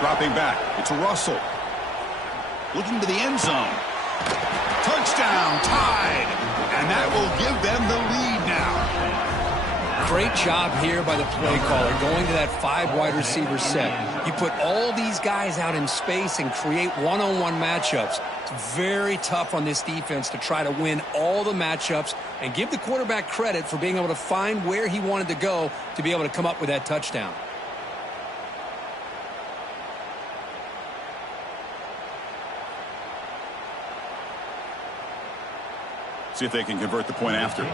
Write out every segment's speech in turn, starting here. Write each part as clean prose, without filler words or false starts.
Dropping back. It's Russell. Looking to the end zone. Touchdown, tied. And that will give them the lead now. Great job here by the play caller going to that 5 wide receiver set. You put all these guys out in space and create one-on-one matchups. It's very tough on this defense to try to win all the matchups and give the quarterback credit for being able to find where he wanted to go to be able to come up with that touchdown. See if they can convert the point after.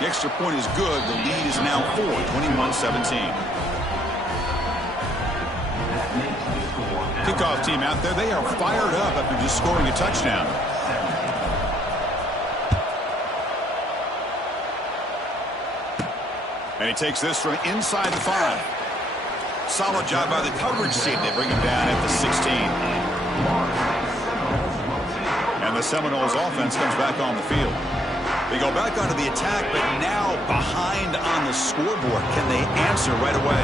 The extra point is good. The lead is now 4, 21-17. Kickoff team out there. They are fired up after just scoring a touchdown. And he takes this from inside the 5. Solid job by the coverage team. They bring him down at the 16. And the Seminoles offense comes back on the field. They go back onto the attack, but now behind on the scoreboard. Can they answer right away?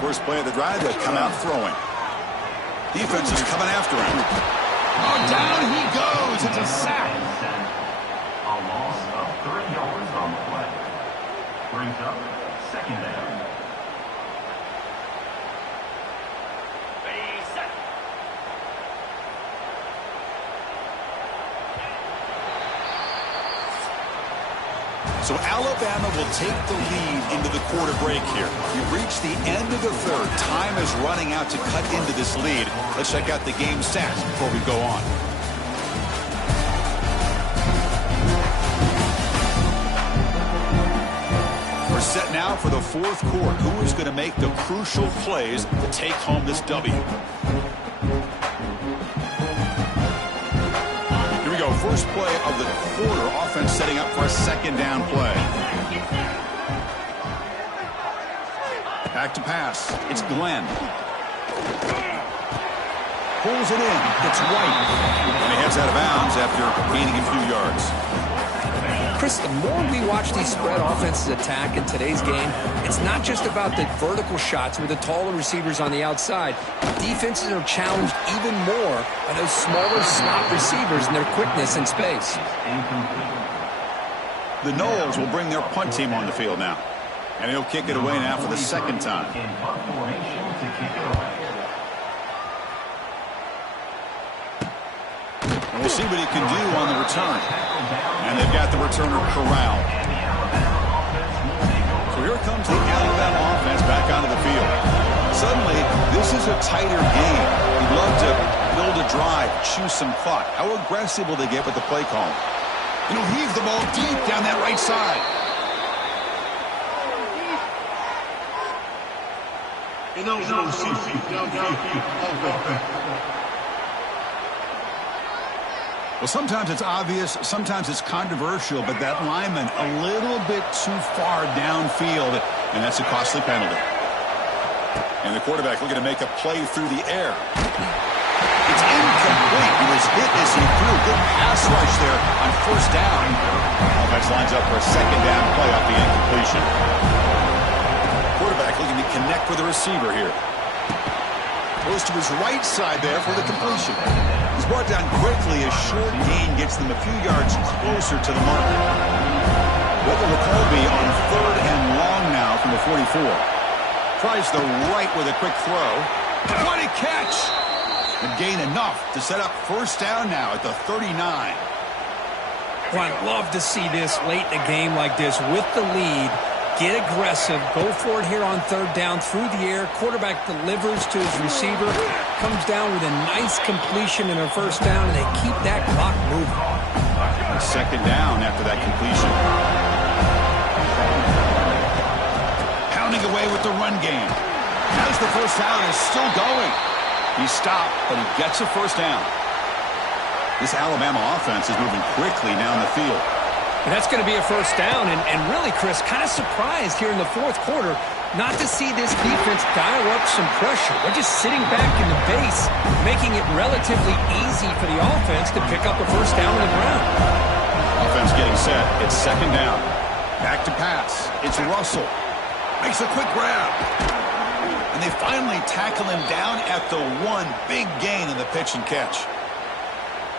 First play of the drive, they come out throwing. Defense is coming after him. Oh, down he goes. It's a sack. A loss of 3 yards on the play. Brings up second down. So Alabama will take the lead into the quarter break here. We reach the end of the third. Time is running out to cut into this lead. Let's check out the game stats before we go on. We're set now for the fourth quarter. Who is going to make the crucial plays to take home this W? First play of the quarter, offense setting up for a second down play. Back to pass. It's Glenn. Pulls it in. It's White. And he heads out of bounds after gaining a few yards. Chris, the more we watch these spread offenses attack in today's game, it's not just about the vertical shots with the taller receivers on the outside. Defenses are challenged even more by those smaller slot receivers and their quickness in space. The Noles will bring their punt team on the field now. And he'll kick it away now for the second time. And we'll see what he can do on the return. And they've got the returner corralled. So here comes the Alabama offense back onto the field. Suddenly, this is a tighter game. You'd love to build a drive, choose some clock. How aggressive will they get with the play call? And he'll heave the ball deep down that right side. Well, sometimes it's obvious, sometimes it's controversial, but that lineman a little bit too far downfield, and that's a costly penalty. And the quarterback looking to make a play through the air. It's incomplete. He was hit as he threw. Good pass rush there on first down. Offense lines up for a second down play off the incompletion. Quarterback looking to connect with the receiver here. Goes to his right side there for the completion. He's brought down quickly. A short gain gets them a few yards closer to the mark. What will the call be on 3rd and long now from the 44? Tries the right with a quick throw. What a catch! And gain enough to set up first down now at the 39. Well, I'd love to see this late in a game like this with the lead. Get aggressive. Go for it here on 3rd down through the air. Quarterback delivers to his receiver. Comes down with a nice completion and a first down, and they keep that clock moving. Second down after that completion. Pounding away with the run game. Has the first down and is still going. He stopped, but he gets a first down. This Alabama offense is moving quickly down the field. And that's going to be a first down. And really, Chris, kind of surprised here in the 4th quarter not to see this defense dial up some pressure. They're just sitting back in the base, making it relatively easy for the offense to pick up a first down on the ground. Offense getting set. It's second down. Back to pass. It's Russell. Makes a quick grab. And they finally tackle him down at the one. Big gain in the pitch and catch.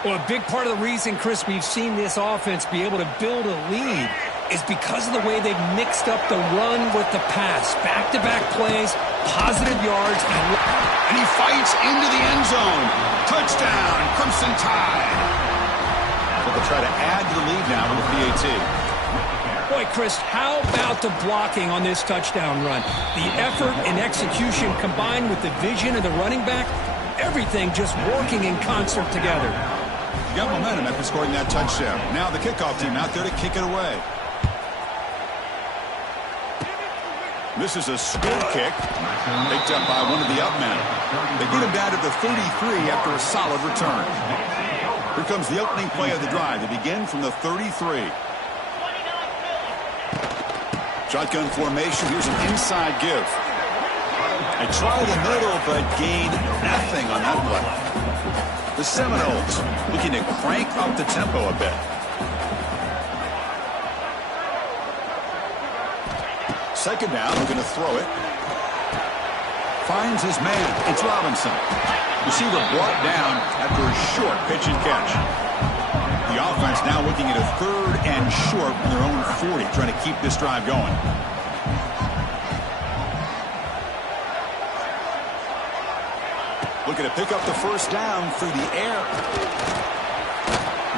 Well, a big part of the reason, Chris, we've seen this offense be able to build a lead is because of the way they've mixed up the run with the pass. Back-to-back plays, positive yards. And he fights into the end zone. Touchdown, Crimson Tide. So they'll try to add to the lead now with the PAT. Boy, Chris, how about the blocking on this touchdown run? The effort and execution combined with the vision of the running back, everything just working in concert together. You got momentum after scoring that touchdown. Now the kickoff team out there to kick it away. This is a score kick, picked up by one of the up men. They get him down to the 33 after a solid return. Here comes the opening play of the drive. They begin from the 33. Shotgun formation. Here's an inside give. They try the middle, but gain nothing on that play. The Seminoles looking to crank up the tempo a bit. Second down, we're going to throw it. Finds his man. It's Robinson. Receiver brought down after a short pitch and catch. The offense now looking at a 3rd and short from their own 40, trying to keep this drive going. Looking to pick up the first down through the air.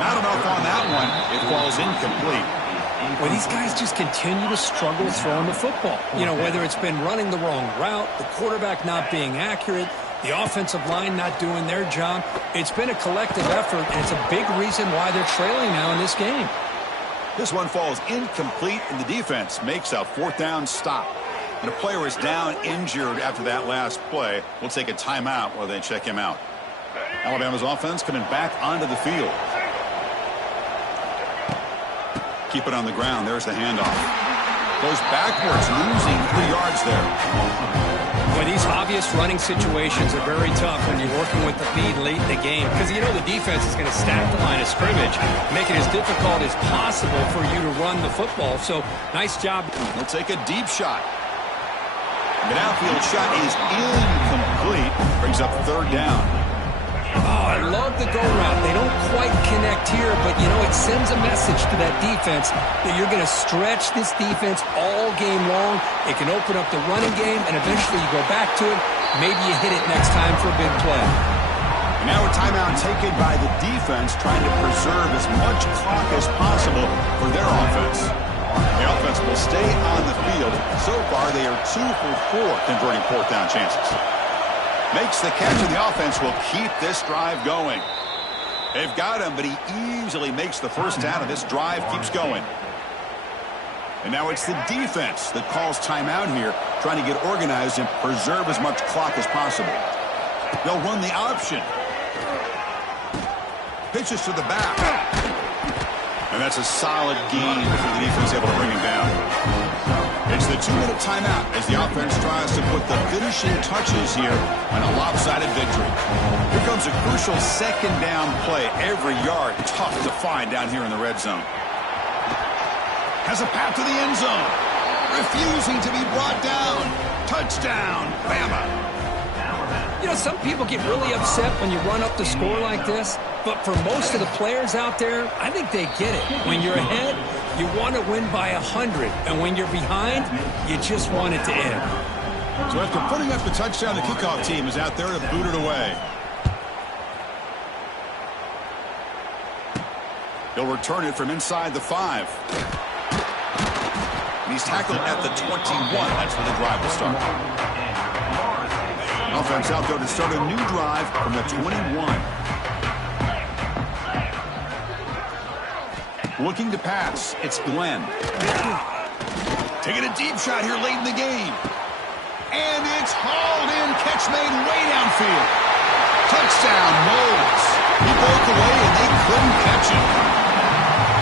Not enough on that one. It falls incomplete. Well, these guys just continue to struggle throwing the football. You know, whether it's been running the wrong route, the quarterback not being accurate, the offensive line not doing their job. It's been a collective effort, and it's a big reason why they're trailing now in this game. This one falls incomplete, and the defense makes a 4th down stop. And a player is down injured after that last play. We'll take a timeout while they check him out. Alabama's offense coming back onto the field. Keep it on the ground. There's the handoff. Goes backwards, losing 3 yards there. Well, these obvious running situations are very tough when you're working with the lead late in the game because you know the defense is going to stack the line of scrimmage, make it as difficult as possible for you to run the football. So, nice job. He'll take a deep shot. The downfield shot is incomplete. Brings up 3rd down. Oh, I love the go route. They don't quite connect here, but, you know, it sends a message to that defense that you're going to stretch this defense all game long. It can open up the running game, and eventually you go back to it. Maybe you hit it next time for a big play. And now a timeout taken by the defense, trying to preserve as much clock as possible for their offense. The offense will stay on the field. So far, they are 2 for 4 converting 4th down chances. Makes the catch, and the offense will keep this drive going. They've got him, but he easily makes the first down, and this drive keeps going. And now it's the defense that calls timeout here, trying to get organized and preserve as much clock as possible. They'll run the option. Pitches to the back. And that's a solid gain for the defense, able to bring him down. It's the 2-minute timeout as the offense tries to put the finishing touches here on a lopsided victory. Here comes a crucial 2nd down play. Every yard tough to find down here in the red zone. Has a path to the end zone. Refusing to be brought down. Touchdown, Bama. You know, some people get really upset when you run up the score like this, but for most of the players out there, I think they get it. When you're ahead, you want to win by 100, and when you're behind, you just want it to end. So after putting up the touchdown, the kickoff team is out there to boot it away. He'll return it from inside the 5. And he's tackled at the 21. That's where the drive will start. Offense out there to start a new drive from the 21. Looking to pass. It's Glenn. Taking a deep shot here late in the game. And it's hauled in. Catch made way downfield. Touchdown, Knowles. He broke away and they couldn't catch him.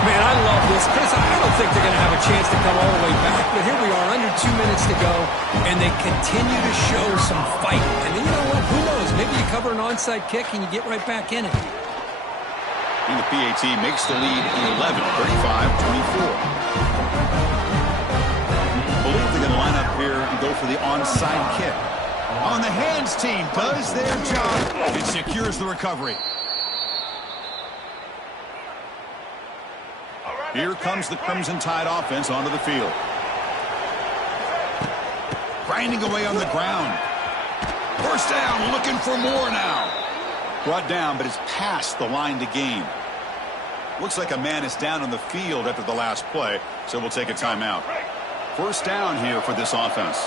Man, I love this. Chris, I don't think they're going to have a chance to come all the way back, but here we are, under 2 minutes to go, and they continue to show some fight. And you know what? Who knows? Maybe you cover an onside kick and you get right back in it. And the PAT makes the lead 11, 35-24. Believe they're going to line up here for the onside kick. On the hands team does their job. It secures the recovery. Here comes the Crimson Tide offense onto the field. Grinding away on the ground. First down, looking for more now. Brought down, but it's past the line to gain. Looks like a man is down on the field after the last play, so we'll take a timeout. First down here for this offense.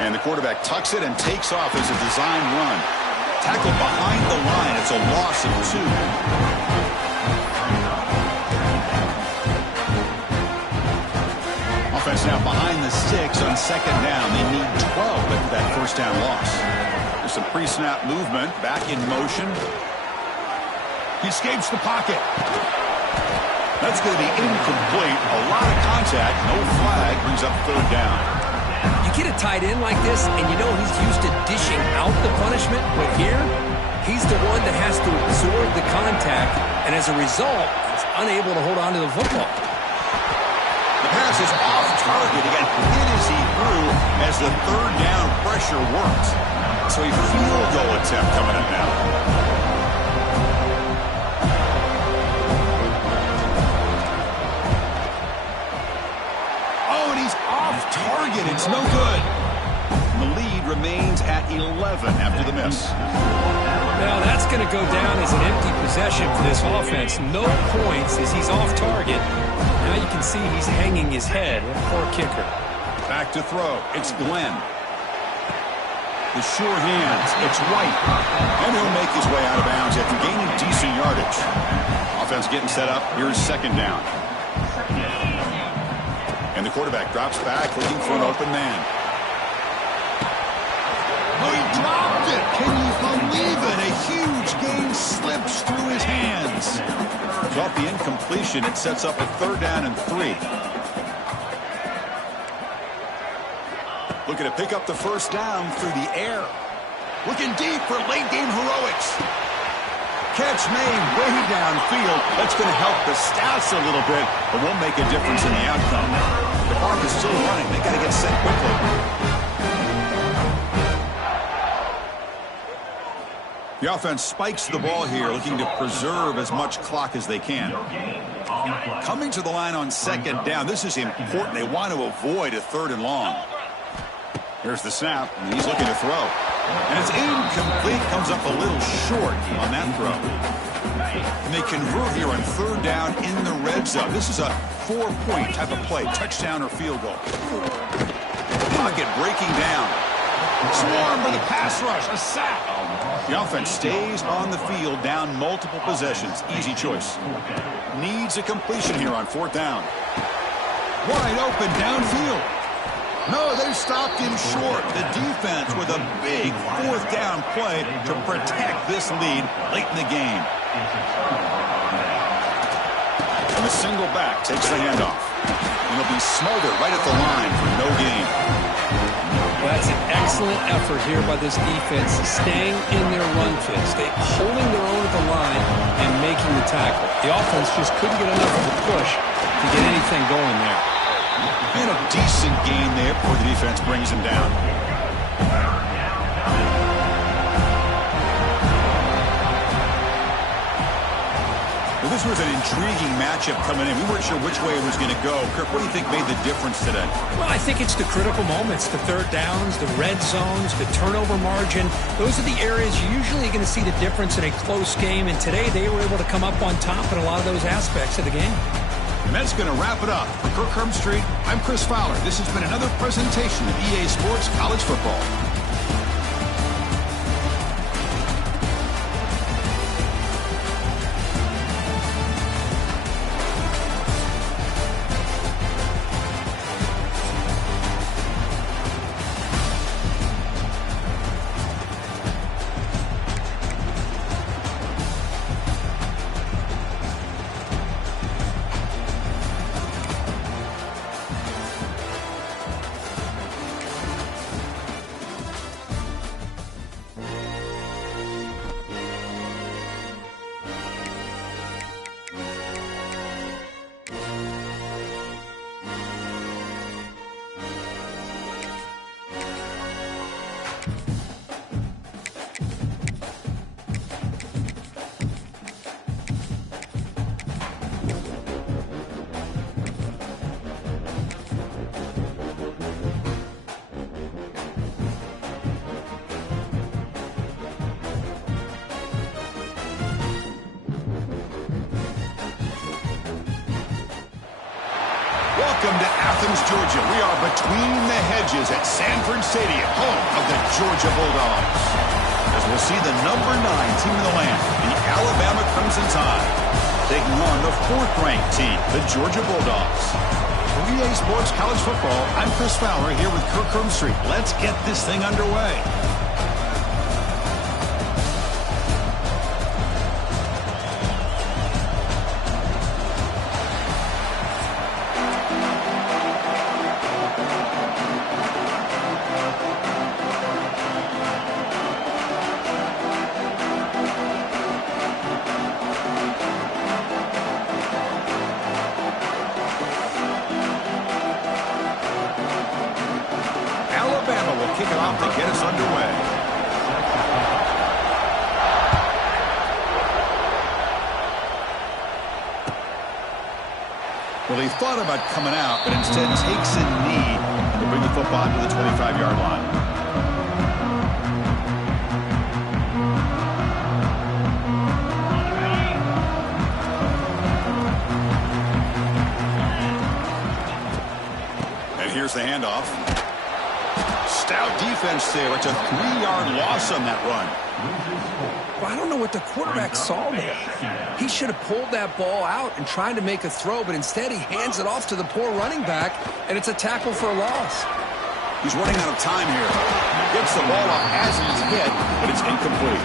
And the quarterback tucks it and takes off as a design run. Tackled behind the line. It's a loss of 2. Offense now behind the sticks on second down. They need 12 after that first down loss. There's some pre-snap movement. Back in motion. He escapes the pocket. That's going to be incomplete. A lot of contact. No flag. Brings up third down. You get a tight end like this, and you know he's used to dishing out the punishment. But here, he's the one that has to absorb the contact, and as a result, he's unable to hold on to the football. The pass is off target. He got hit as he threw as the third down pressure worked. So a field goal attempt coming up now. Oh, and he's off target. It's no good. The lead remains at 11 after the miss. Now that's going to go down as an empty possession for this offense. No points as he's off target. Now you can see he's hanging his head. Poor kicker. Back to throw. It's Glenn. The sure hands. It's White. And he'll make his way out of bounds after gaining decent yardage. Offense getting set up. Here's second down. And the quarterback drops back looking for an open man. Oh, he dropped it. Can you believe it? A huge gain slips through his hands. Off the incompletion, it sets up a third down and 3. Looking to pick up the first down through the air. Looking deep for late game heroics. Catch made way downfield. That's going to help the stats a little bit, but won't make a difference in the outcome. The clock is still running. They got to get set quickly. The offense spikes the ball here, looking to preserve as much clock as they can. Coming to the line on second down. This is important. They want to avoid a third and long. Here's the snap, and he's looking to throw. And it's incomplete. Comes up a little short on that throw. And they convert here on third down in the red zone. This is a 4-point type of play, touchdown or field goal. Pocket breaking down. Swarmed by the pass rush, a sack. The offense stays on the field, down multiple possessions. Easy choice. Needs a completion here on fourth down. Wide open downfield. No, they stopped him short. The defense with a big fourth down play to protect this lead late in the game. And the single back takes the handoff. And he'll be smothered right at the line for no gain. That's an excellent effort here by this defense, staying in their run fits. They holding their own at the line and making the tackle. The offense just couldn't get enough of a push to get anything going there. And a decent gain there before the defense brings him down. Well, this was an intriguing matchup coming in. We weren't sure which way it was going to go. Kirk, what do you think made the difference today? Well, I think it's the critical moments, the third downs, the red zones, the turnover margin. Those are the areas you're usually going to see the difference in a close game. And today they were able to come up on top in a lot of those aspects of the game. And that's going to wrap it up. For Kirk Hermstreet, I'm Chris Fowler. This has been another presentation of EA Sports College Football. Welcome to Athens, Georgia. We are between the hedges at Sanford Stadium, home of the Georgia Bulldogs. As we'll see the number 9 team in the land, the Alabama Crimson Tide, taking on the 4th-ranked team, the Georgia Bulldogs. For EA Sports College Football, I'm Chris Fowler here with Kirk Hermstreet. Let's get this thing underway. Alabama will kick it off to get us underway. Well, he thought about coming out, but instead takes a knee to bring the football to the 25-yard line. And here's the handoff. Stout defense there. It's a 3-yard loss on that run. Well, I don't know what the quarterback saw there. He should have pulled that ball out and tried to make a throw, but instead he hands it off to the poor running back, and it's a tackle for a loss. He's running out of time here. Gets the ball off as he's hit, but it's incomplete.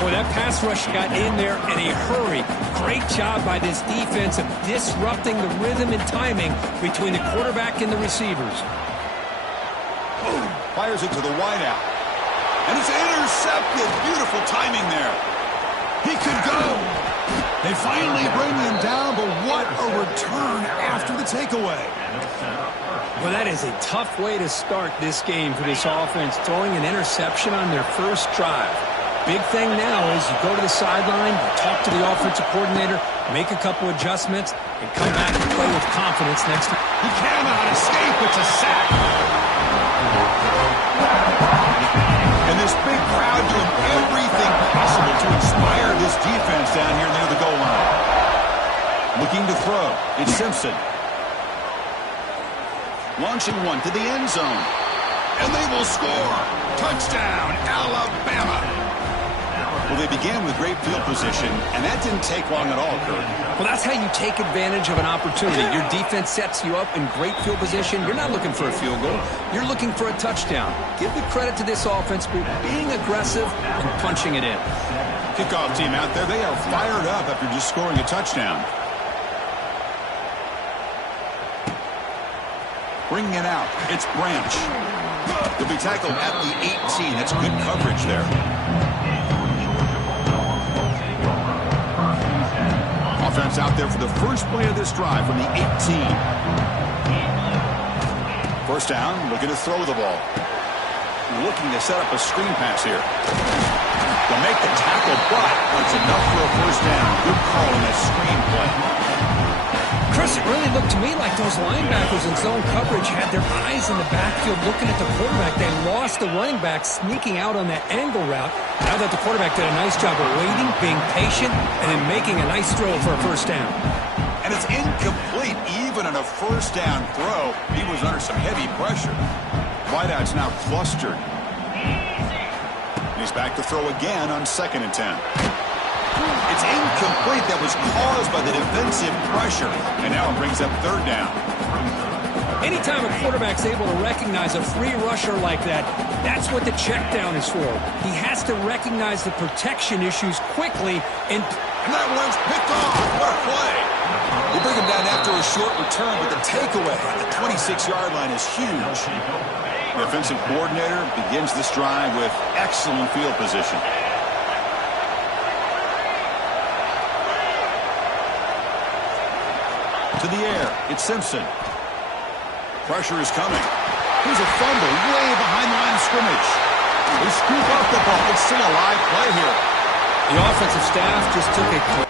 Boy, that pass rush got in there in a hurry. Great job by this defense of disrupting the rhythm and timing between the quarterback and the receivers. Fires it to the wideout. And it's intercepted. Beautiful timing there. He could go. They finally bring him down, but what a return after the takeaway. Well, that is a tough way to start this game for this offense, throwing an interception on their first drive. Big thing now is you go to the sideline, you talk to the offensive coordinator, make a couple adjustments, and come back and play with confidence next time. He cannot escape. It's a sack. And this big crowd doing everything possible to inspire this defense down here near the goal line. Looking to throw. It's Simpson. Launching one to the end zone. And they will score. Touchdown, Alabama. Well, they began with great field position, and that didn't take long at all, Kurt. Well, that's how you take advantage of an opportunity. Your defense sets you up in great field position. You're not looking for a field goal. You're looking for a touchdown. Give the credit to this offense for being aggressive and punching it in. Kickoff team out there, they are fired up after just scoring a touchdown. Bringing it out, it's Branch. He'll be tackled at the 18. That's good coverage there. Offense out there for the first play of this drive from the 18. First down, looking to throw the ball. Looking to set up a screen pass here. They'll make the tackle, but it's enough for a first down. Good call on that screen play. Chris, it really looked to me like those linebackers in zone coverage had their eyes in the backfield looking at the quarterback. They lost the running back sneaking out on that angle route. Now that the quarterback did a nice job of waiting, being patient, and then making a nice throw for a first down. And it's incomplete. Even on a first down throw, he was under some heavy pressure. Wideout's now clustered. And he's back to throw again on 2nd and 10. It's incomplete. That was caused by the defensive pressure. And now it brings up 3rd down. Anytime a quarterback's able to recognize a free rusher like that, that's what the check down is for. He has to recognize the protection issues quickly, and that one's picked off. What a play. They bring him down after a short return, but the takeaway at the 26-yard line is huge. The offensive coordinator begins this drive with excellent field position. To the air, it's Simpson. Pressure is coming. Here's a fumble way behind the line of scrimmage. They scoop up the ball. It's still a live play here. The offensive staff just took a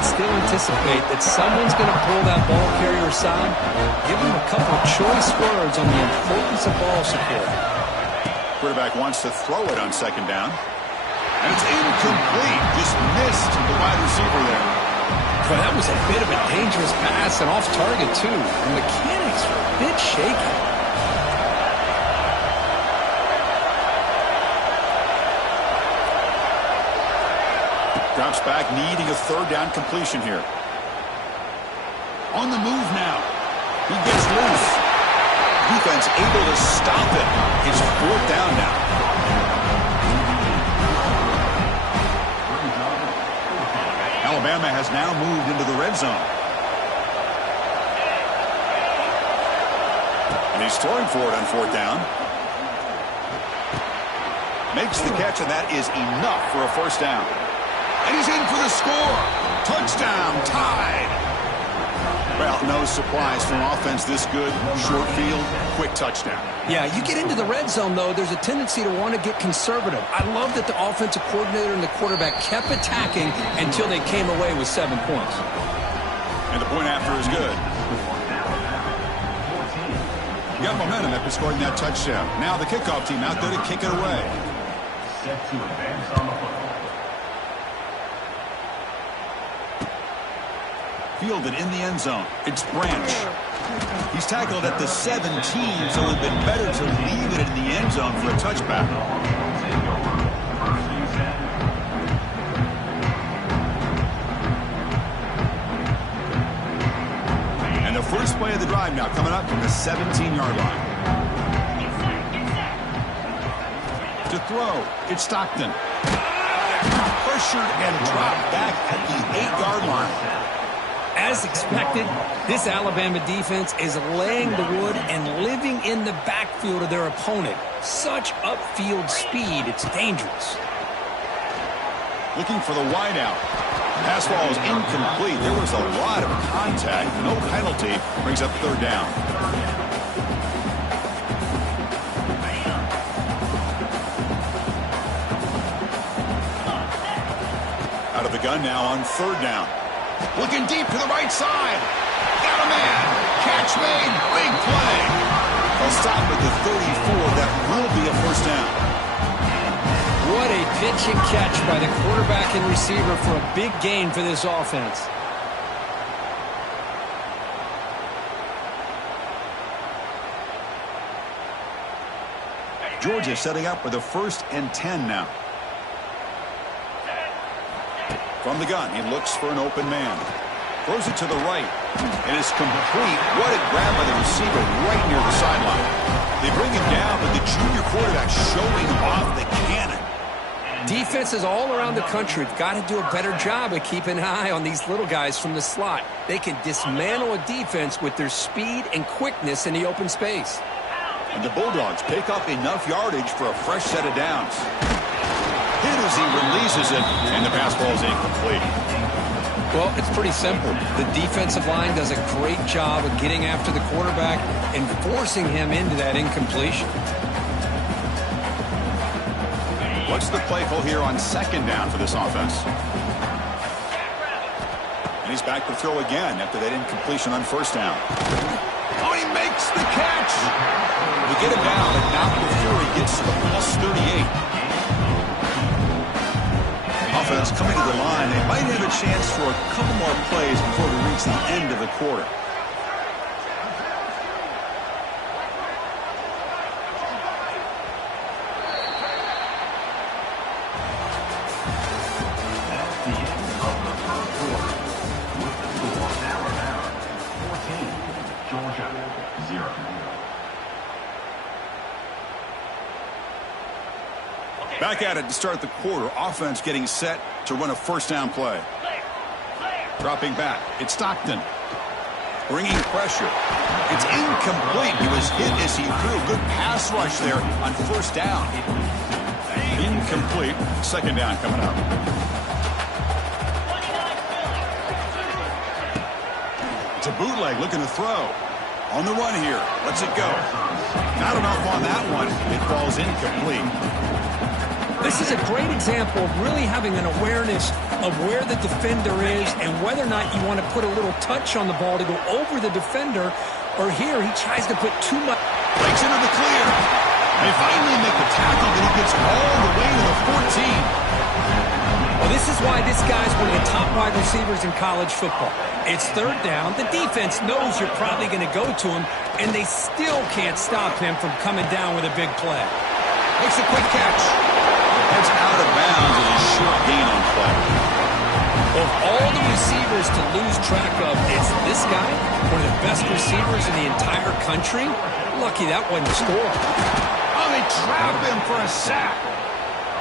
I'd still anticipate that someone's going to pull that ball carrier aside, give him a couple of choice words on the importance of ball security. Quarterback wants to throw it on second down. And it's incomplete. Just missed the wide receiver there. Well, that was a bit of a dangerous pass and off target, too. The mechanics were a bit shaky. Drops back, needing a third down completion here. On the move now. He gets loose. Defense able to stop it. It's fourth down now. Alabama has now moved into the red zone. And he's throwing for it on fourth down. Makes the catch, and that is enough for a first down. And he's in for the score. Touchdown, tied. Well, no surprise from offense this good. Short field, quick touchdown. Yeah, you get into the red zone, though, there's a tendency to want to get conservative. I love that the offensive coordinator and the quarterback kept attacking until they came away with 7 points. And the point after is good. You got momentum after scoring that touchdown. Now the kickoff team out there to kick it away. Set to advance on the football. Fielded in the end zone. It's Branch. He's tackled at the 17, so it would have been better to leave it in the end zone for a touchback. And the first play of the drive now coming up from the 17-yard line. To throw, it's Stockton. Pressured and dropped back at the 8-yard line. As expected, this Alabama defense is laying the wood and living in the backfield of their opponent. Such upfield speed, it's dangerous. Looking for the wideout. Pass ball is incomplete. There was a lot of contact. No penalty. Brings up third down. Out of the gun now on third down. Looking deep to the right side. Got a man. Catch made. Big play. They'll stop at the 34. That will be a first down. What a pitch and catch by the quarterback and receiver for a big gain for this offense. Georgia setting up with a 1st and 10 now. From the gun, he looks for an open man. Throws it to the right. And it's complete. What a grab by the receiver right near the sideline. They bring him down, but the junior quarterback showing off the cannon. Defenses all around the country have got to do a better job of keeping an eye on these little guys from the slot. They can dismantle a defense with their speed and quickness in the open space. And the Bulldogs pick up enough yardage for a fresh set of downs. Hit as he releases it, and the pass ball is incomplete. Well, it's pretty simple. The defensive line does a great job of getting after the quarterback and forcing him into that incompletion. What's the play call here on second down for this offense? And he's back to throw again after that incompletion on first down. Oh, he makes the catch! We get him down, and not before he gets to the plus 38. Offense coming to the line. They might have a chance for a couple more plays before we reach the end of the quarter. That's the end of the first quarter. With the score, Alabama 14, Georgia 0. Back at it to start the quarter. Offense getting set to run a first down play. Dropping back. It's Stockton. Bringing pressure. It's incomplete. He was hit as he threw. Good pass rush there on first down. Incomplete. Second down coming up. It's a bootleg looking to throw. On the run here. Let's it go. Not enough on that one. It falls incomplete. This is a great example of really having an awareness of where the defender is and whether or not you want to put a little touch on the ball to go over the defender, or here he tries to put too much. Breaks into the clear. They finally make the tackle, but he gets all the way to the 14. Well, this is why this guy's one of the top wide receivers in college football. It's third down. The defense knows you're probably going to go to him, and they still can't stop him from coming down with a big play. Makes a quick catch. It's out of bounds as a short gain on play. Of all the receivers to lose track of, it's this guy, one of the best receivers in the entire country. Lucky that wasn't a score. Oh, they trap him for a sack.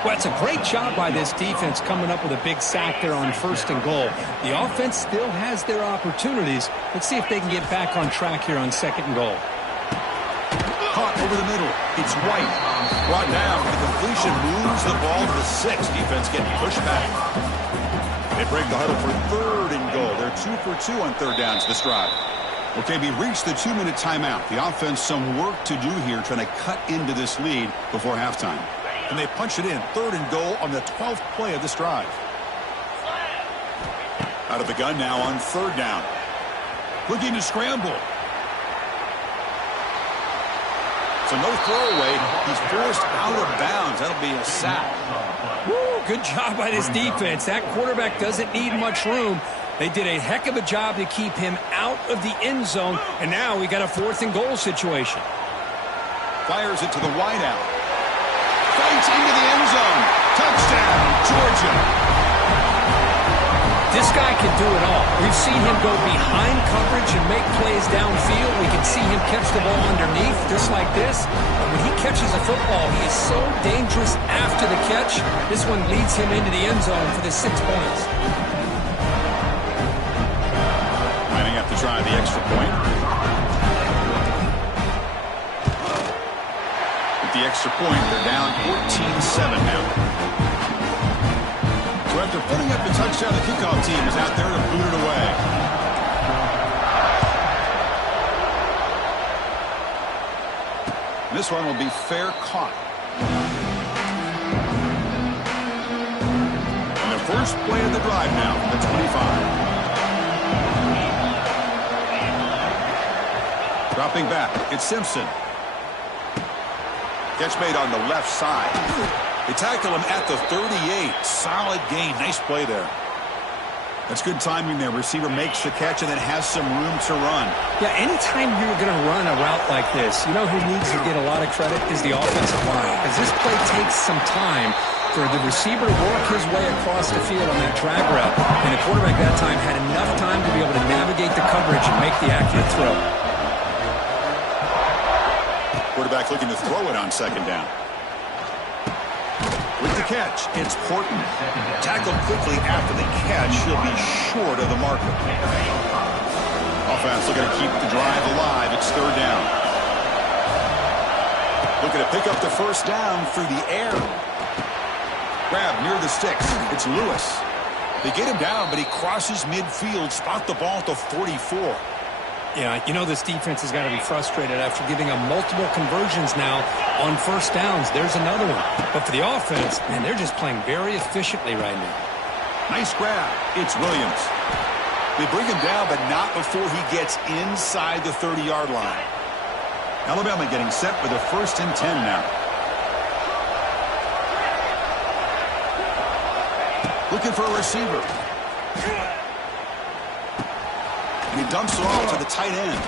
Well, it's a great job by this defense coming up with a big sack there on 1st and goal. The offense still has their opportunities. Let's see if they can get back on track here on 2nd and goal. Caught over the middle. It's White. Brought down. The completion moves the ball to the 6. Defense getting pushed back. They break the huddle for 3rd and goal. They're 2 for 2 on 3rd downs this drive. Okay, we reached the 2-minute timeout. The offense some work to do here trying to cut into this lead before halftime. And they punch it in. 3rd and goal on the 12th play of this drive. Out of the gun now on 3rd down. Looking to scramble. So no throwaway. He's forced out of bounds. That'll be a sack. Woo, good job by this defense. That quarterback doesn't need much room. They did a heck of a job to keep him out of the end zone. And now we got a 4th and goal situation. Fires it to the wideout. Fights into the end zone. Touchdown, Georgia. This guy can do it all. We've seen him go behind coverage and make plays downfield. We can see him catch the ball underneath just like this. And when he catches a football, he is so dangerous after the catch. This one leads him into the end zone for the 6 points. Lining up to try the extra point. With the extra point, they're down 14-7 now. So after putting up the touchdown, the kickoff team is out there to boot it away. This one will be fair caught. And the first play of the drive now from the 25. Dropping back, it's Simpson. Catch made on the left side. They tackle him at the 38. Solid gain. Nice play there. That's good timing there. Receiver makes the catch and then has some room to run. Yeah, anytime you're going to run a route like this, you know who needs to get a lot of credit is the offensive line. Because this play takes some time for the receiver to work his way across the field on that drag route. And the quarterback that time had enough time to be able to navigate the coverage and make the accurate throw. Quarterback looking to throw it on 2nd down. With the catch, it's Horton. Tackled quickly after the catch. He'll be short of the marker. Offense looking to keep the drive alive. It's 3rd down. Looking to pick up the 1st down through the air. Grab near the sticks. It's Lewis. They get him down, but he crosses midfield. Spot the ball at the 44. Yeah, you know this defense has got to be frustrated after giving up multiple conversions now on 1st downs. There's another one. But for the offense, man, they're just playing very efficiently right now. Nice grab. It's Williams. They bring him down, but not before he gets inside the 30-yard line. Alabama getting set for the 1st and 10 now. Looking for a receiver. He dumps it off to the tight end.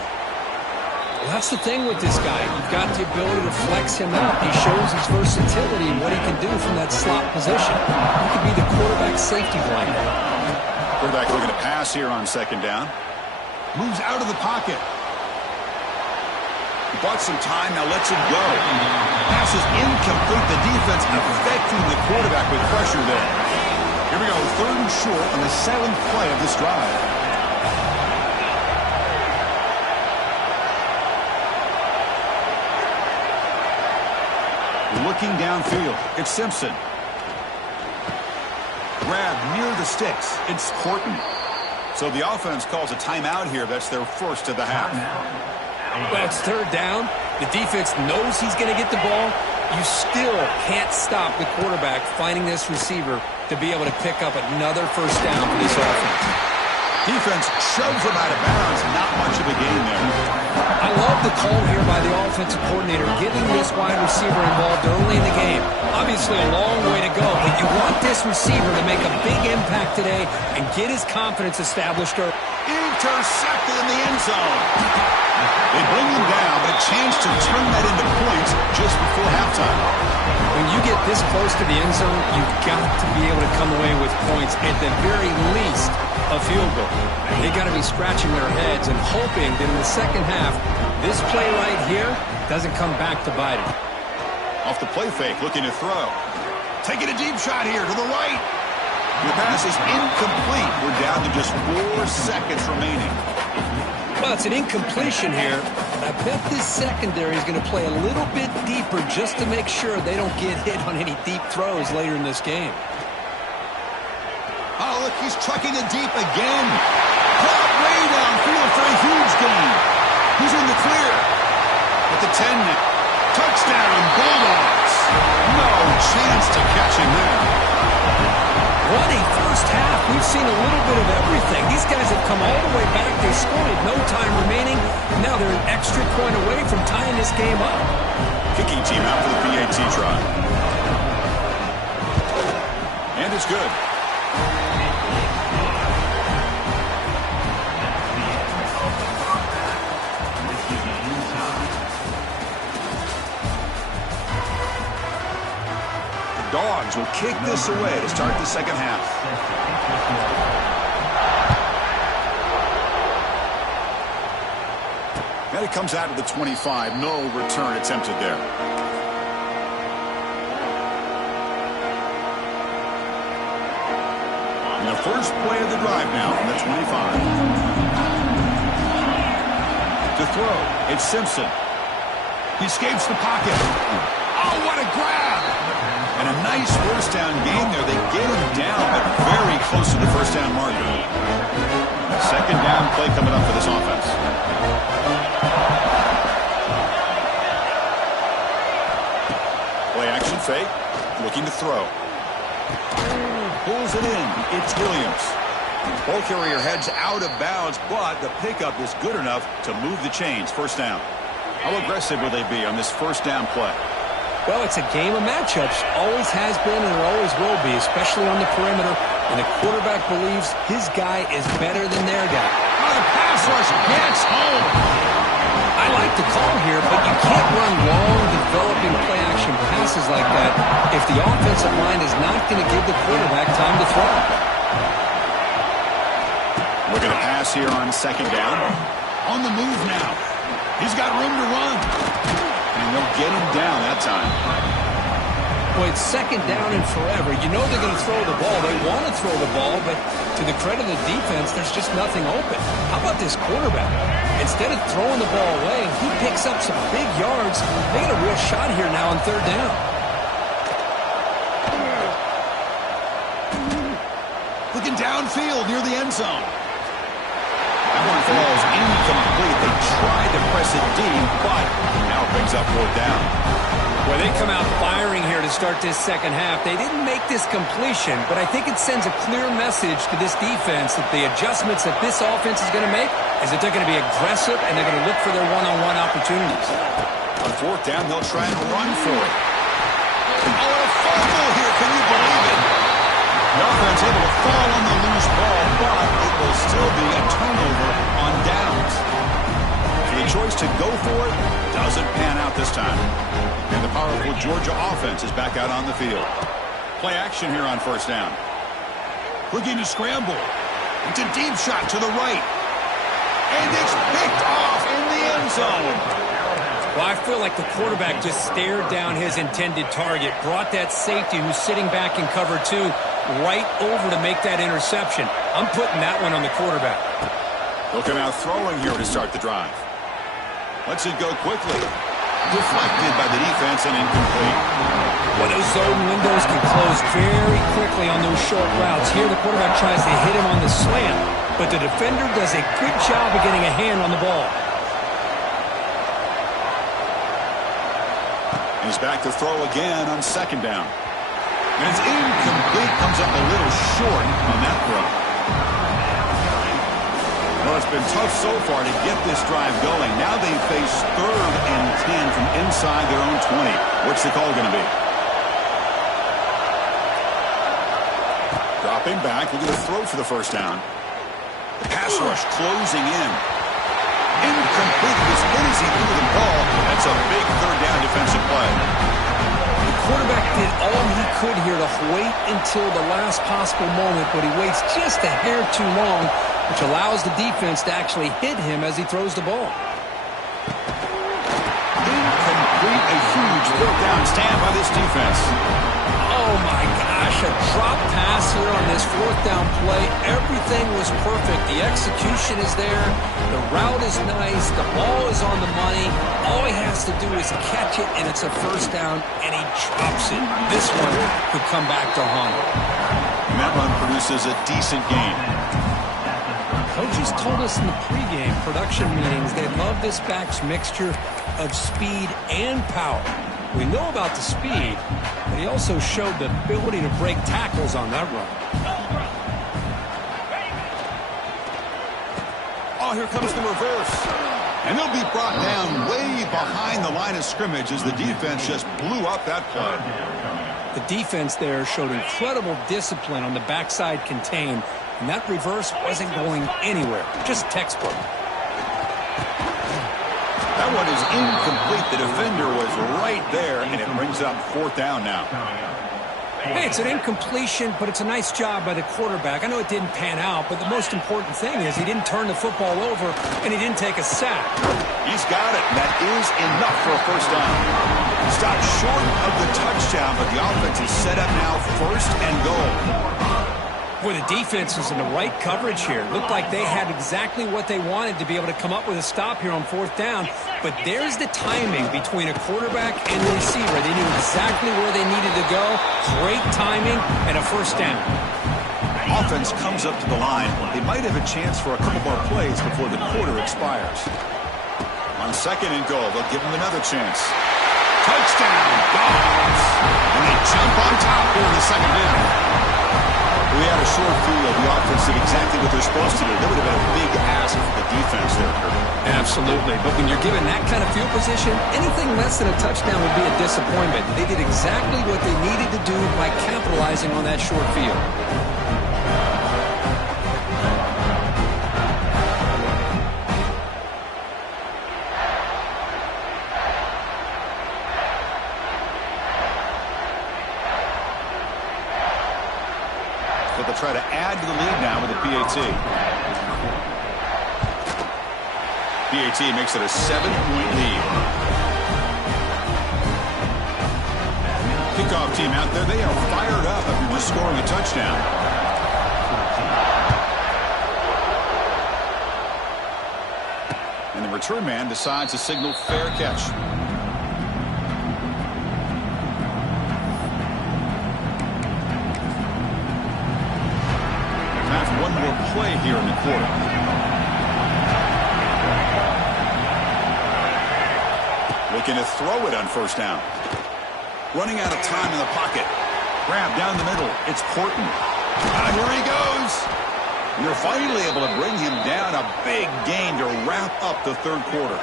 Well, that's the thing with this guy. You've got the ability to flex him out. He shows his versatility and what he can do from that slot position. He could be the quarterback safety blanket. Quarterback looking to pass here on 2nd down. Moves out of the pocket. He bought some time, now lets it go. Pass is incomplete. The defense affecting the quarterback with pressure there. Here we go, 3rd and short on the 7th play of this drive. Looking downfield, it's Simpson. Grab near the sticks, it's Horton. So the offense calls a timeout here. That's their 1st of the half. Well, it's 3rd down. The defense knows he's going to get the ball. You still can't stop the quarterback finding this receiver to be able to pick up another first down for this offense. Defense shoves him out of bounds. Not much of a gain there. I love the call here by the offensive coordinator, getting this wide receiver involved early in the game. Obviously a long way to go, but you want this receiver to make a big impact today and get his confidence established early. Intercepted in the end zone. They bring him down, but a chance to turn that into points just before halftime. When you get this close to the end zone, you've got to be able to come away with points, at the very least a field goal. They got to be scratching their heads and hoping that in the second half, this play right here doesn't come back to bite it. Off the play fake, looking to throw. Taking a deep shot here to the right. The pass is incomplete. We're down to just 4 seconds remaining. Well, it's an incompletion here. I bet this secondary is going to play a little bit deeper just to make sure they don't get hit on any deep throws later in this game. Oh, look, he's trucking it deep again. Caught way downfield for a huge gain. He's in the clear. At the 10 now. Touchdown, Bulldogs. No chance to catch him there. What a first half. We've seen a little bit of everything. These guys have come all the way back. They scored with no time remaining. Now they're an extra point away from tying this game up. Kicking team out for the PAT try. And it's good. Dogs will kick this away to start the second half. And it comes out to the 25. No return attempted there. And the first play of the drive now from the 25. To throw, it's Simpson. He escapes the pocket. Oh, what a grab! And a nice first down gain there. They get him down, but very close to the first down marker. Second down play coming up for this offense. Play action fake. Looking to throw. Pulls it in. It's Williams. Ball carrier heads out of bounds, but the pickup is good enough to move the chains. First down. How aggressive will they be on this first down play? Well, it's a game of matchups. Always has been and it always will be, especially on the perimeter. And the quarterback believes his guy is better than their guy. Oh, the pass rush gets home. I like the call here, but you can't run long, developing play-action passes like that if the offensive line is not going to give the quarterback time to throw. Looking to pass here on second down. On the move now. He's got room to run. And they'll get him down that time. Boy, it's second down and forever. You know they're going to throw the ball. They want to throw the ball, but to the credit of the defense, there's just nothing open. How about this quarterback? Instead of throwing the ball away, he picks up some big yards. They get a real shot here now on third down. Looking downfield near the end zone. That one falls incomplete. They tried to press it deep, but now brings up fourth down. Well, they come out firing here to start this second half. They didn't make this completion, but I think it sends a clear message to this defense that the adjustments that this offense is going to make is that they're going to be aggressive and they're going to look for their one-on-one opportunities. On fourth down, they'll try and run for it. Oh, and a fumble here. Can you believe it? The offense able to fall on the loose ball, but it will still be a turnover on downs. So the choice to go for it doesn't pan out this time. And the powerful Georgia offense is back out on the field. Play action here on first down. Looking to scramble. It's a deep shot to the right. And it's picked off in the end zone. Well, I feel like the quarterback just stared down his intended target, brought that safety who's sitting back in cover two right over to make that interception. I'm putting that one on the quarterback. Looking out throwing here to start the drive. Lets it go quickly. Deflected by the defense and incomplete. Well, those zone windows can close very quickly on those short routes. Here the quarterback tries to hit him on the slant, but the defender does a good job of getting a hand on the ball. He's back to throw again on second down. And it's incomplete. Comes up a little short on that throw. Well, it's been tough so far to get this drive going. Now they face 3rd and 10 from inside their own 20. What's the call going to be? Dropping back, looking to throw for the first down. The pass rush closing in. Incomplete. As good as he threw the ball, that's a big 3rd down defensive play. The quarterback did all he could here to wait until the last possible moment, but he waits just a hair too long, which allows the defense to actually hit him as he throws the ball. Incomplete. A huge 4th down stand by this defense. Oh my gosh, a drop pass here on this 4th down play. Everything was perfect. The execution is there. The route is nice. The ball is on the money. All he has to do is catch it, and it's a first down, and he drops it. This one could come back to haunt him. And that run produces a decent gain. Coaches told us in the pregame production meetings they love this back's mixture of speed and power. We know about the speed, but he also showed the ability to break tackles on that run. Oh, here comes the reverse. And they'll be brought down way behind the line of scrimmage as the defense just blew up that play. The defense there showed incredible discipline on the backside contain, and that reverse wasn't going anywhere, just textbook. That one is incomplete. The defender was right there, and it brings up 4th down now. Hey, it's an incompletion, but it's a nice job by the quarterback. I know it didn't pan out, but the most important thing is he didn't turn the football over, and he didn't take a sack. He's got it, and that is enough for a first down. Stopped short of the touchdown, but the offense is set up now 1st and goal. Boy, the defense is in the right coverage here. Looked like they had exactly what they wanted to be able to come up with a stop here on 4th down. But there's the timing between a quarterback and the receiver. They knew exactly where they needed to go. Great timing and a first down. Offense comes up to the line. They might have a chance for a couple more plays before the quarter expires. On 2nd and goal, they'll give him another chance. Touchdown, Dogs! And they jump on top here in the second half. We had a short field. The offense did exactly what they're supposed to do. That would have been a big ask for the defense there, Kirk. Absolutely. But when you're given that kind of field position, anything less than a touchdown would be a disappointment. They did exactly what they needed to do by capitalizing on that short field. So they'll try to add to the lead now with a PAT. PAT makes it a 7-point lead. Kickoff team out there, they are fired up after just scoring a touchdown. And the return man decides to signal fair catch. One more play here in the quarter. Looking to throw it on 1st down. Running out of time in the pocket. Grab down the middle. It's Porton. Here he goes. And they're finally able to bring him down. A big gain to wrap up the 3rd quarter.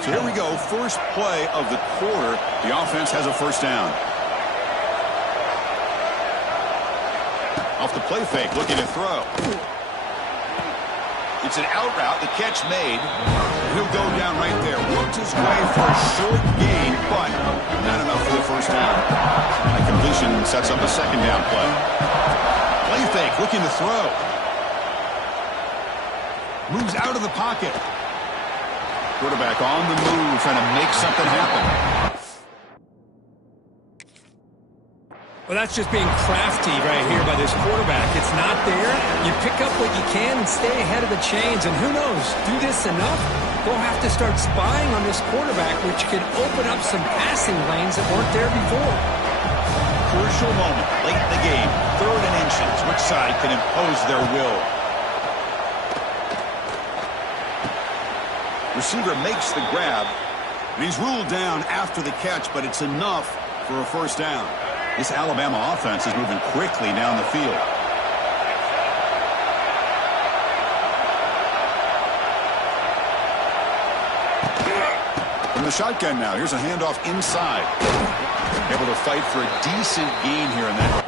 So here we go, first play of the quarter. The offense has a first down. Off the play fake, looking to throw. It's an out route, the catch made. He'll go down right there. Worked his way for a short gain, but not enough for the first down. That completion sets up a 2nd down play. Play fake, looking to throw. Moves out of the pocket. Quarterback on the move, trying to make something happen. Well, that's just being crafty right here by this quarterback. It's not there. You pick up what you can and stay ahead of the chains. And who knows, do this enough, they'll have to start spying on this quarterback, which could open up some passing lanes that weren't there before. Crucial moment late in the game. 3rd and inches. Which side can impose their will? Receiver makes the grab. And he's ruled down after the catch, but it's enough for a first down. This Alabama offense is moving quickly down the field. From the shotgun now, here's a handoff inside. Able to fight for a decent gain here in that.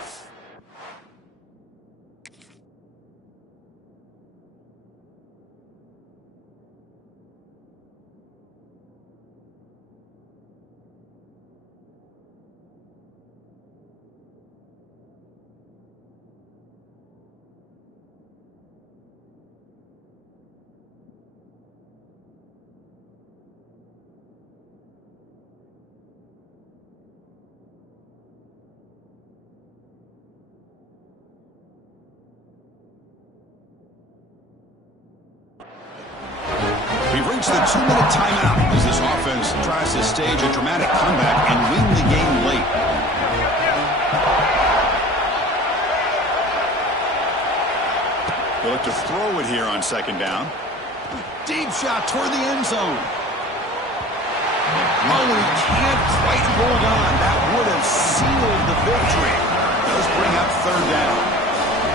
We've reached the 2-minute timeout as this offense tries to stage a dramatic comeback and win the game late. They'll look to throw it here on 2nd down. Deep shot toward the end zone. Oh, he can't quite hold on. That would have sealed the victory. Does bring up 3rd down.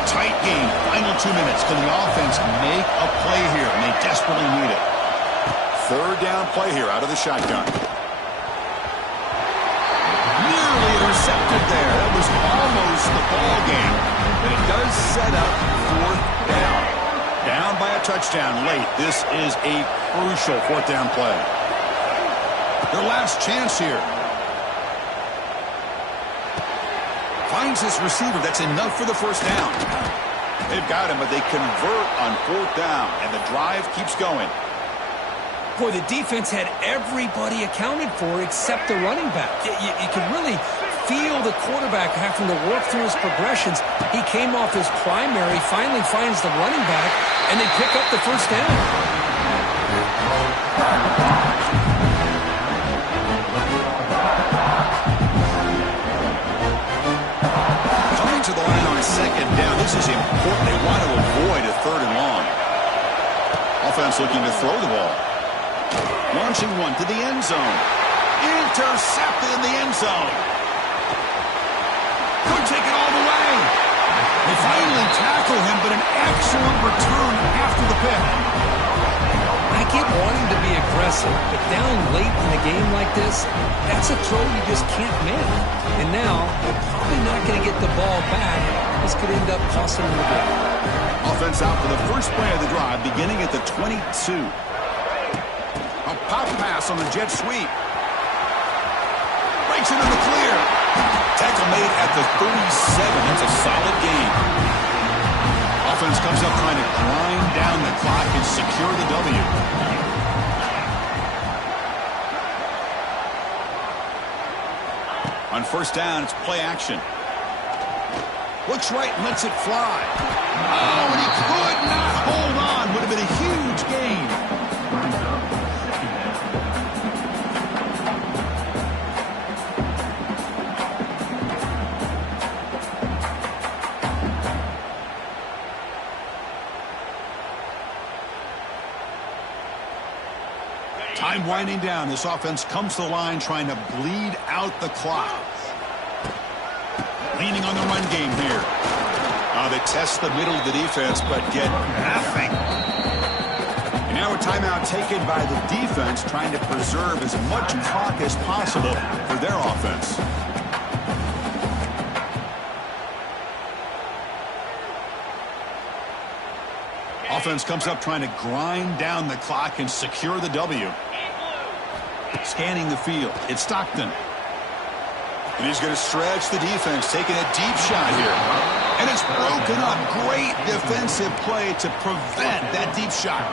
Tight game. Final 2 minutes. Can the offense make a play here? And they desperately need it. 3rd down play here out of the shotgun. Nearly intercepted there. That was almost the ball game. And it does set up 4th down. Down by a touchdown late. This is a crucial 4th down play. Their last chance here. Finds this receiver. That's enough for the first down. They've got him, but they convert on 4th down. And the drive keeps going. Boy, the defense had everybody accounted for except the running back. You can really feel the quarterback having to work through his progressions. He came off his primary, finally finds the running back, and they pick up the first down. Coming to the line on 2nd down. This is important. They want to avoid a 3rd and long. Offense looking to throw the ball. Launching one to the end zone. Intercepted in the end zone. Could take it all the way. They finally tackle him, but an excellent return after the pick. I get wanting to be aggressive, but down late in the game like this, that's a throw you just can't make. And now, they're probably not going to get the ball back. This could end up costing them the game. Offense out for the first play of the drive, beginning at the 22. A pop pass on the jet sweep. Breaks it in the clear. Tackle made at the 37. That's a solid gain. Offense comes up trying to grind down the clock and secure the W. On 1st down, it's play action. Looks right and lets it fly. Oh, and he could not hold on. Would have been a huge gain. Time winding down. This offense comes to the line trying to bleed out the clock. Leaning on the run game here. They test the middle of the defense, but get nothing. And now a timeout taken by the defense, trying to preserve as much clock as possible for their offense. Offense comes up trying to grind down the clock and secure the W. Scanning the field. It's Stockton. And he's going to stretch the defense, taking a deep shot here. And it's broken up. Great defensive play to prevent that deep shot.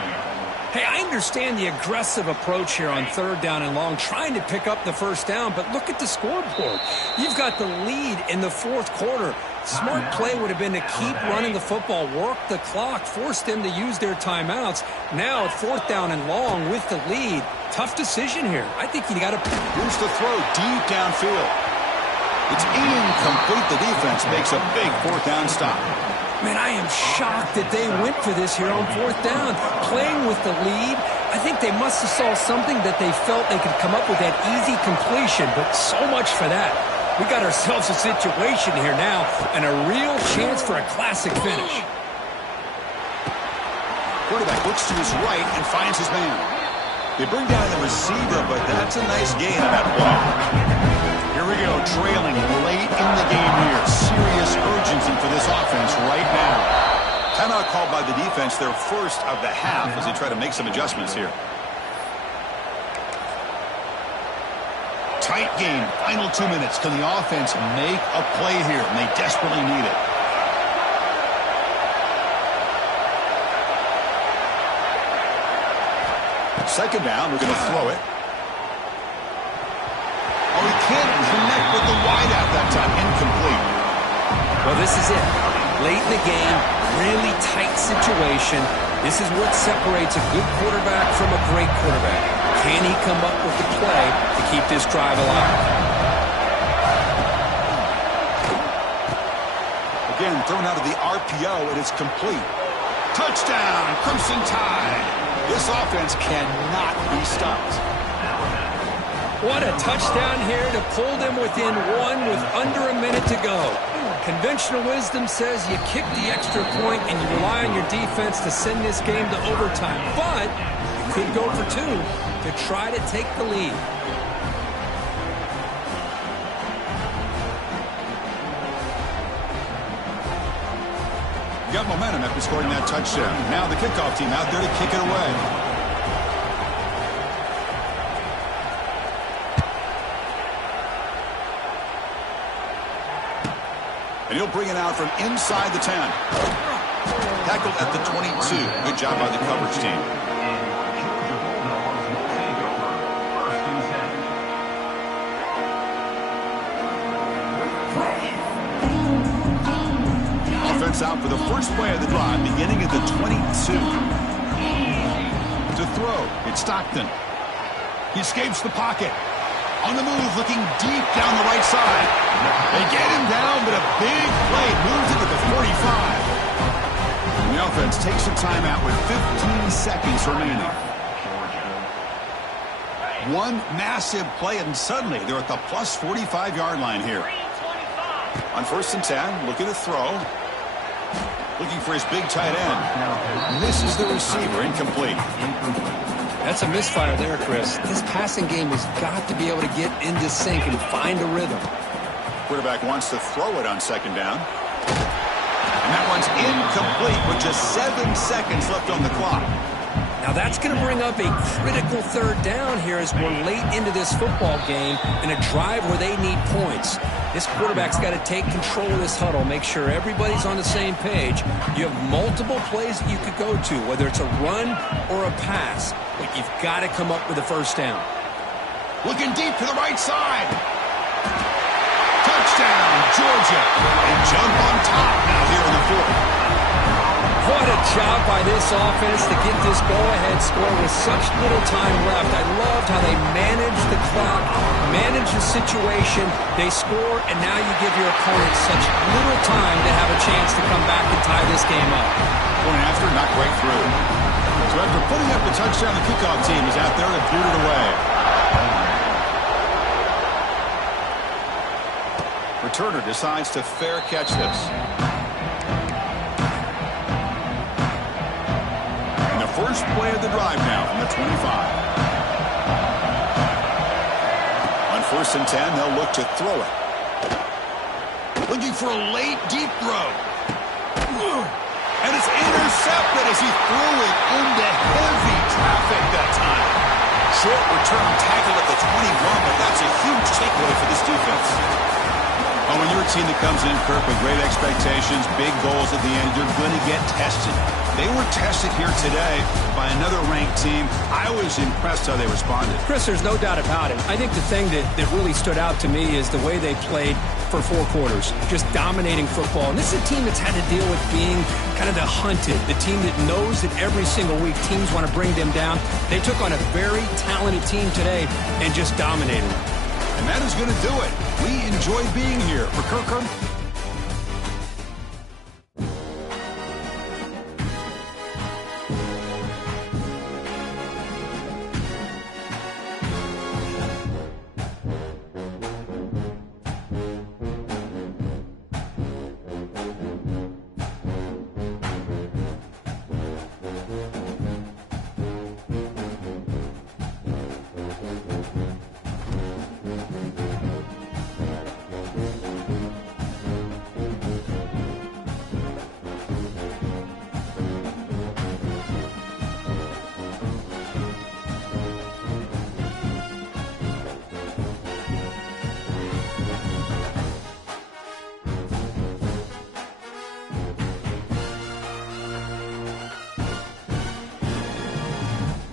Hey, I understand the aggressive approach here on third down and long, trying to pick up the first down, but look at the scoreboard. You've got the lead in the fourth quarter. Smart play would have been to keep running the football, work the clock, force them to use their timeouts. Now at fourth down and long with the lead, tough decision here. I think you got to... Here's the throw deep downfield. It's incomplete. The defense makes a big fourth down stop. Man, I am shocked that they went for this here on fourth down. Playing with the lead, I think they must have saw something that they felt they could come up with that easy completion, but so much for that. We got ourselves a situation here now and a real chance for a classic finish. Quarterback looks to his right and finds his man. They bring down the receiver, but that's a nice gain on that block. Here we go, trailing late in the game here. Serious urgency for this offense right now. Timeout called by the defense, their first of the half, as they try to make some adjustments here. Tight game, final 2 minutes. Can the offense make a play here? And they desperately need it. Second down, we're going to throw it. Oh, he can't connect with the wideout that time. Incomplete. Well, this is it. Late in the game, really tight situation. This is what separates a good quarterback from a great quarterback. Can he come up with the play to keep this drive alive? Again, thrown out of the RPO, and it's complete. Touchdown, Crimson Tide. This offense cannot be stopped. What a touchdown here to pull them within one with under a minute to go. Conventional wisdom says you kick the extra point and you rely on your defense to send this game to overtime. But you could go for two to try to take the lead. Got momentum after scoring that touchdown. Now the kickoff team out there to kick it away. And he'll bring it out from inside the 10. Tackled at the 22. Good job by the coverage team. Offense out for the first play of the drive, beginning at the 22. To throw, it's Stockton. He escapes the pocket. On the move, looking deep down the right side. They get him down, but a big play moves into the 45. And the offense takes a timeout with 15 seconds remaining. One massive play, and suddenly they're at the plus 45-yard line here. On 1st and 10, looking to throw. Looking for his big tight end. Misses the receiver, incomplete. That's a misfire there, Chris. This passing game has got to be able to get into sync and find a rhythm. Quarterback wants to throw it on 2nd down. And that one's incomplete with just 7 seconds left on the clock. Now that's going to bring up a critical 3rd down here as we're late into this football game in a drive where they need points. This quarterback's got to take control of this huddle, make sure everybody's on the same page. You have multiple plays that you could go to, whether it's a run or a pass, but you've got to come up with a 1st down. Looking deep to the right side. Touchdown, Georgia. And jump on top now here in the 4th. What a job by this offense to get this go-ahead score with such little time left. I loved how they managed the clock, managed the situation. They score, and now you give your opponent such little time to have a chance to come back and tie this game up. Point after, not quite through. So after putting up the touchdown, the kickoff team is out there to boot it away. Returner decides to fair catch this. First play of the drive now from the 25. On 1st and 10, they'll look to throw it. Looking for a late, deep throw. And it's intercepted as he threw it into heavy traffic that time. Short return tackle at the 21, but that's a huge takeaway for this defense. Oh, when you're a team that comes in, Kirk, with great expectations, big goals at the end. You're going to get tested. They were tested here today by another ranked team. I was impressed how they responded. Chris, there's no doubt about it. I think the thing that really stood out to me is the way they played for 4 quarters, just dominating football. And this is a team that's had to deal with being kind of the hunted, the team that knows that every single week teams want to bring them down. They took on a very talented team today and just dominated them. And that is going to do it. We enjoyed being here. For Kirk,